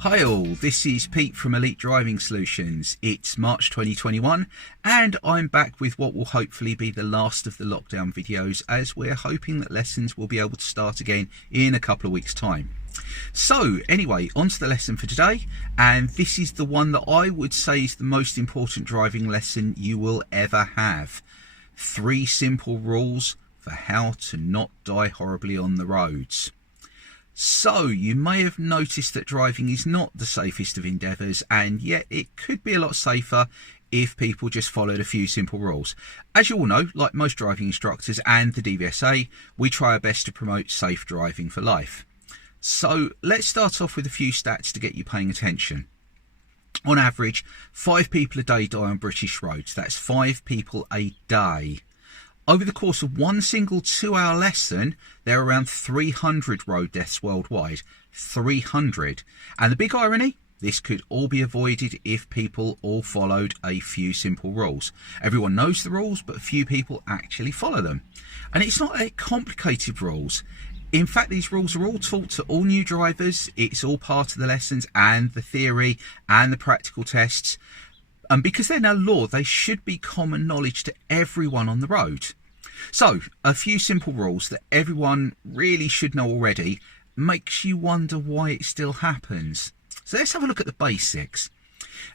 Hi all, this is Pete from Elite Driving Solutions. It's March 2021 and I'm back with what will hopefully be the last of the lockdown videos, as we're hoping that lessons will be able to start again in a couple of weeks' time. So anyway, on to the lesson for today, and this is the one that I would say is the most important driving lesson you will ever have. 3 simple rules for how to not die horribly on the roads. So you may have noticed that driving is not the safest of endeavours, and yet it could be a lot safer if people just followed a few simple rules. As you all know, like most driving instructors and the DVSA, we try our best to promote safe driving for life. So let's start off with a few stats to get you paying attention. On average, 5 people a day die on British roads. That's 5 people a day. Over the course of one single 2-hour lesson, there are around 300 road deaths worldwide. 300. And the big irony? This could all be avoided if people all followed a few simple rules. Everyone knows the rules, but few people actually follow them. And it's not a complicated rules. In fact, these rules are all taught to all new drivers. It's all part of the lessons and the theory and the practical tests. And because they're now law, they should be common knowledge to everyone on the road. So, a few simple rules that everyone really should know already makes you wonder why it still happens. So let's have a look at the basics.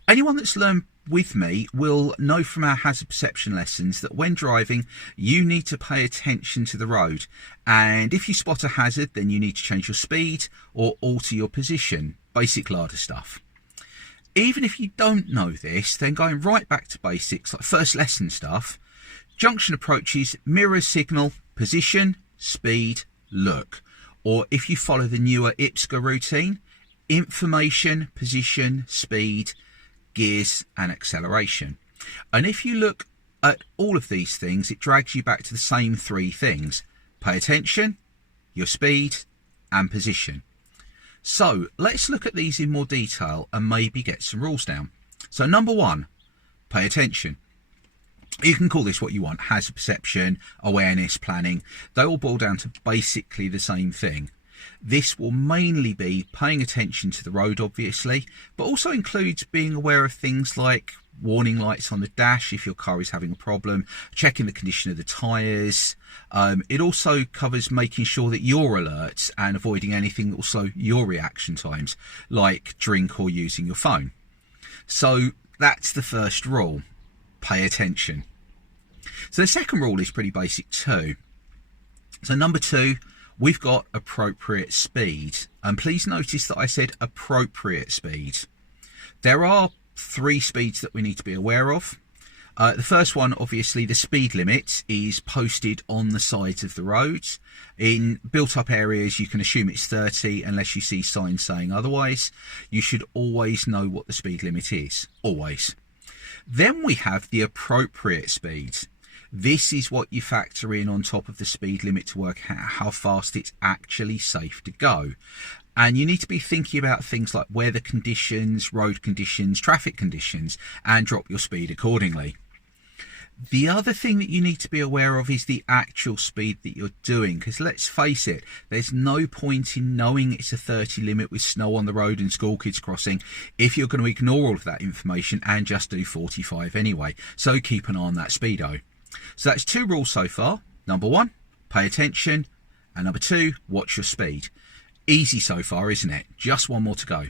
Anyone that's learned with me will know from our hazard perception lessons that when driving, you need to pay attention to the road. And if you spot a hazard, then you need to change your speed or alter your position. Basic LADA stuff. Even if you don't know this, then going right back to basics, like first lesson stuff, junction approaches, mirror signal, position, speed, look. Or if you follow the newer IPSC routine, information, position, speed, gears and acceleration. And if you look at all of these things, it drags you back to the same 3 things: pay attention, your speed and position. So let's look at these in more detail and maybe get some rules down. So number 1, pay attention. You can call this what you want: hazard perception, awareness, planning. They all boil down to basically the same thing. This will mainly be paying attention to the road, obviously, but also includes being aware of things like warning lights on the dash if your car is having a problem, checking the condition of the tyres. It also covers making sure that you're alert and avoiding anything that will slow your reaction times, like drink or using your phone. So that's the first rule: pay attention. So the second rule is pretty basic too. So number 2, we've got appropriate speed. And please notice that I said appropriate speed. There are 3 speeds that we need to be aware of. The first one, obviously, the speed limit is posted on the sides of the roads. In built-up areas, you can assume it's 30 unless you see signs saying otherwise. You should always know what the speed limit is, always. Then we have the appropriate speed. This is what you factor in on top of the speed limit to work out how fast it's actually safe to go. And you need to be thinking about things like weather conditions, road conditions, traffic conditions, and drop your speed accordingly. The other thing that you need to be aware of is the actual speed that you're doing, because let's face it, there's no point in knowing it's a 30 limit with snow on the road and school kids crossing if you're going to ignore all of that information and just do 45 anyway. So keep an eye on that speedo. So that's 2 rules so far. Number 1, pay attention, and number 2, watch your speed. Easy so far, isn't it? Just one more to go.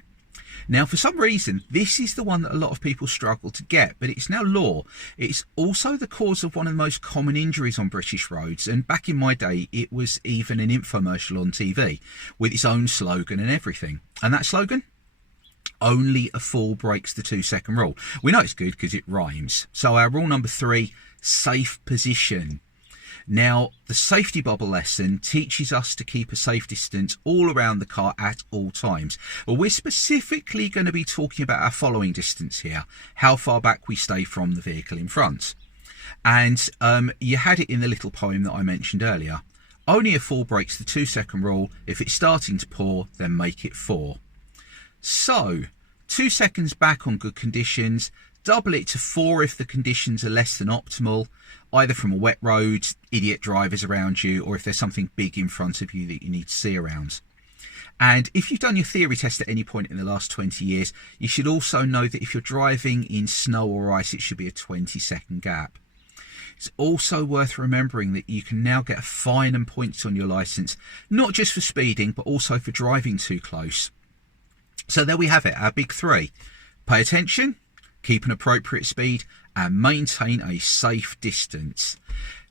Now, for some reason, this is the one that a lot of people struggle to get, but it's now law. It's also the cause of one of the most common injuries on British roads, and back in my day, it was even an infomercial on TV with its own slogan and everything. And that slogan? Only a fool breaks the 2-second rule. We know it's good because it rhymes. So our rule number 3, safe position. Now, the safety bubble lesson teaches us to keep a safe distance all around the car at all times. Well, we're specifically going to be talking about our following distance here, how far back we stay from the vehicle in front. And you had it in the little poem that I mentioned earlier. Only a fool breaks the 2-second rule. If it's starting to pour, then make it 4. So, 2 seconds back on good conditions, double it to 4 if the conditions are less than optimal, either from a wet road, idiot drivers around you, or if there's something big in front of you that you need to see around. And if you've done your theory test at any point in the last 20 years, you should also know that if you're driving in snow or ice, it should be a 20-second gap. It's also worth remembering that you can now get a fine and points on your licence, not just for speeding, but also for driving too close. So there we have it, our big three. Pay attention, keep an appropriate speed, and maintain a safe distance.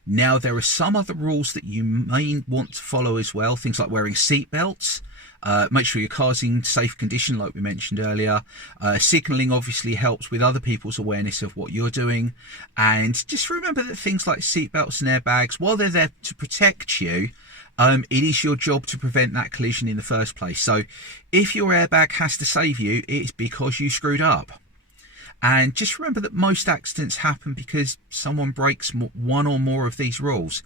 Now, there are some other rules that you may want to follow as well, things like wearing seat belts, make sure your car's in safe condition like we mentioned earlier. Signalling obviously helps with other people's awareness of what you're doing. And just remember that things like seat belts and airbags, while they're there to protect you, it is your job to prevent that collision in the first place. So if your airbag has to save you, it's because you screwed up. And just remember that most accidents happen because someone breaks one or more of these rules.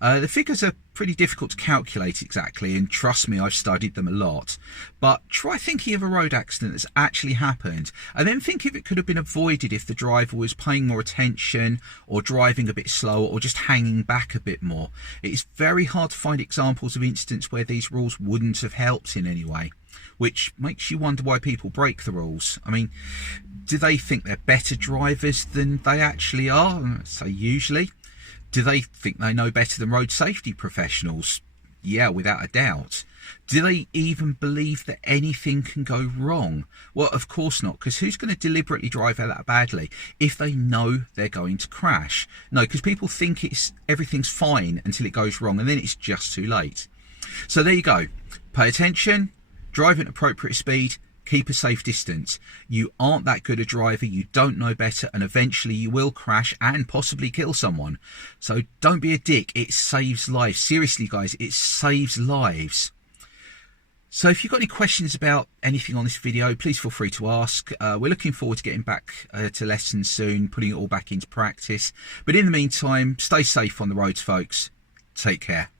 The figures are pretty difficult to calculate exactly, and trust me, I've studied them a lot. But try thinking of a road accident that's actually happened, and then think if it could have been avoided if the driver was paying more attention, or driving a bit slower, or just hanging back a bit more. It's very hard to find examples of incidents where these rules wouldn't have helped in any way, which makes you wonder why people break the rules. I mean, do they think they're better drivers than they actually are? So usually. Do they think they know better than road safety professionals? Yeah, without a doubt. Do they even believe that anything can go wrong? Well, of course not, because who's going to deliberately drive that badly if they know they're going to crash? No, because people think everything's fine until it goes wrong, and then it's just too late. So there you go. Pay attention, drive at appropriate speed, keep a safe distance. You aren't that good a driver, you don't know better, and eventually you will crash and possibly kill someone. So don't be a dick, it saves lives. Seriously guys, it saves lives. So if you've got any questions about anything on this video, please feel free to ask. We're looking forward to getting back to lessons soon, putting it all back into practice. But in the meantime, stay safe on the roads, folks. Take care.